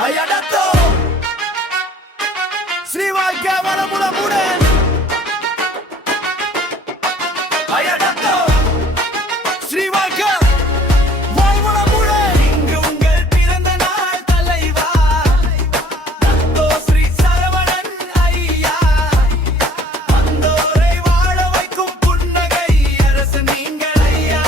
Ayadato Sri Valga Valamudamudan Ayadato Sri Valga Valamudamudan இங்கு உங்கள் பிறந்த நாள் தலைவா தத்தோ ஸ்ரீ சரவணன் ஐயா வந்தோரை வாழ வைக்கும் புன்னகை அரசு நீங்கள் ஐயா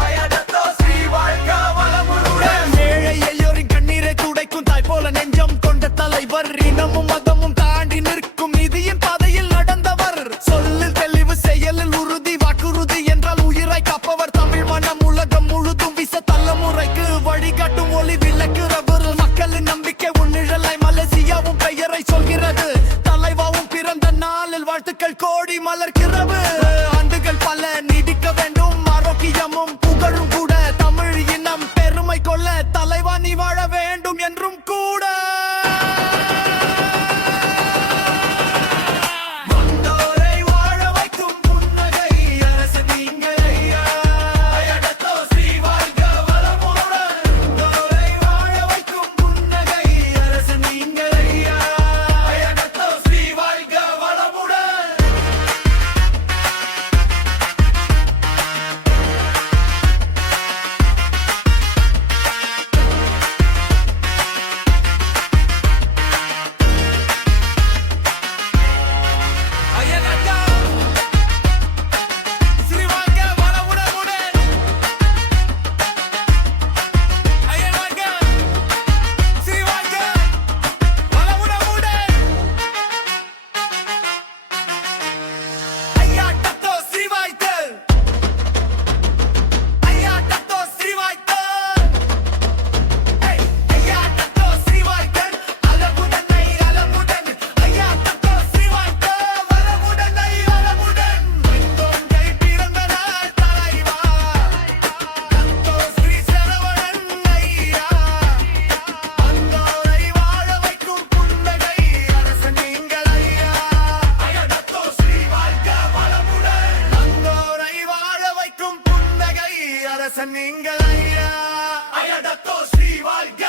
Ayadato Sri Valga Valamudamudan ஏழை எல்லோரின் கண்ணீரை துடைக்கும் தாய் போல நெஞ்சம் கொண்ட தலைவர் இனமும் மதமும் தாண்டி நிற்கும் நிதியின் பாதையில் நடந்தவர் சொல்லில் தெளிவு செயலில் உறுதி வாக்குறுதி என்றால் உயிரை காப்பவர் தமிழ் மனம் உலகம் முழுதும் விச தலைமுறைக்கு வழிகாட்டும் ஒளி விளக்குறவர் மக்களின் நம்பிக்கை உன்னிழலாய் மலேசியாவும் பெயரை சொல்கிறது தலைவாவும் பிறந்த நாளில் வாழ்த்துக்கள் கோடி மலர்கிறது ஆண்டுகள் பல நீடிக்க வேண்டும் ஆரோக்கியமும் புகழும் கூட தமிழ் இனம் பெருமை கொள்ள தலைவா நீ வாழ வேண்டும் என்றும் கூட வந்தோரை வாழ வைக்கும் புன்னகை அரசு நீங்கள் ஐயா Ayadato Sri Valga Valamudamudan வந்தோரை வாழ வைக்கும் புன்னகை அரசு நீங்கள் ஐயா Ayadato Sri Valga Valamudamudan Ayadato Sri Valga Valamudamudan Ayadato Sri Valga Valamudamudan Ayadato Sri Valga Ayadato Sri Valga Ayadato Sri Valga Alamudan Alamudan Ayadato Sri Valga Valamudan Alamudan உங்கள் பிறந்த நாள் தலைவா தத்தோ ஸ்ரீ சரவணன் ஐயா வந்தோரை வாழ வைக்கும் புன்னகை அரசு நீங்கள் ஐயா Ayadato Sri Valga Valamudamudan வந்தோரை வாழ வைக்கும் புன்னகை அரசு நீங்கள் ஐயா Ayadato Sri Valga